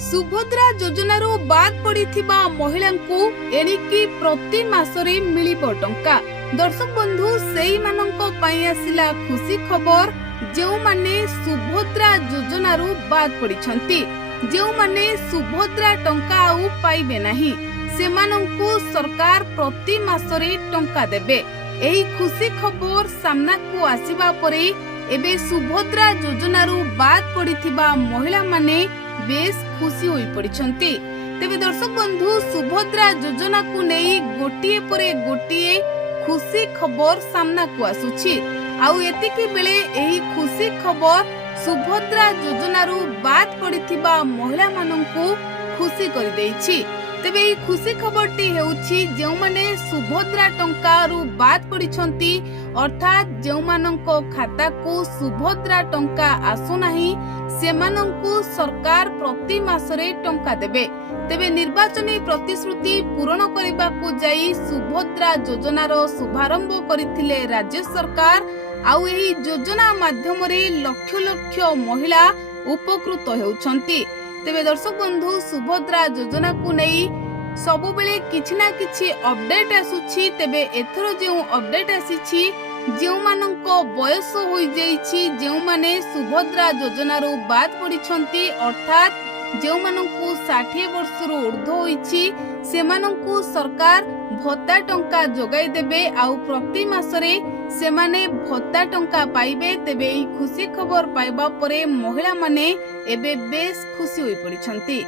सुभद्रा योजनार बाद पड़िथिबा महिलांकु एणिकी प्रति मासरे मिलिबो टंका। दर्शक बंधु सेई मानंको पई आसिला खुशी खबर जेउ माने सुभद्रा योजनार बाद पड़िछंती। जेउ माने सुभद्रा टंका आउ पाइबे नाही सेमानंकु सरकार प्रति मासरे टंका देबे। एही खुशी खबर सामना को आसीबा परे एबे सुभद्रा योजनार बाद पड़िथिबा महिला माने बेस खुशी होई पड़िछंती। तेबे दर्शक बंधु सुभद्रा योजना को नहीं गोटिए परे गोटिए खुशी खबर सामना को आसुछि। आउ एतिकी बेले एही खुशी खबर सुभद्रा योजनार बाद पड़िथिबा महिला मानंकु खुशी करि दैछि। तेबे एही खुशी खबरटी हेउछि जेउ माने सुभद्रा टंकारु बाद पड़िछंती, अर्थात जेउ मानंको खाता को सुभद्रा टंका आसु नाही सेमानंकु सरकार प्रति मासरे टंका देबे। तेबे निर्वाचनी प्रतिश्रुति पूरण करिबाकु जाई सुभद्रा योजनार शुभारंभ करिथिले राज्य सरकार। आउ एही योजना माध्यमरे लक्ष लक्ष महिला उपकृत हेउछंती। तेबे दर्शक बंधु सुभद्रा योजना को नहीं सबु बेले किछि ना किछि अपडेट आसुछि। तेबे एथरो जेउ अपडेट आसीछि जेउ मानंको बयस होई जाईछि, जेउ माने सुभद्रा योजनार बाद पड़िछंती, अर्थात जेउ मानंको 60 वर्षरु ऊर्ध्व होईछि सेमानंको सरकार भत्ता टंका जोगाई देबे। आउ प्रति मासरे सेमाने भत्ता टंका पाइबे। तेबे एही खुशी खबर पाइबा परे महिला माने एबे बेस खुशी होई पड़िछंती।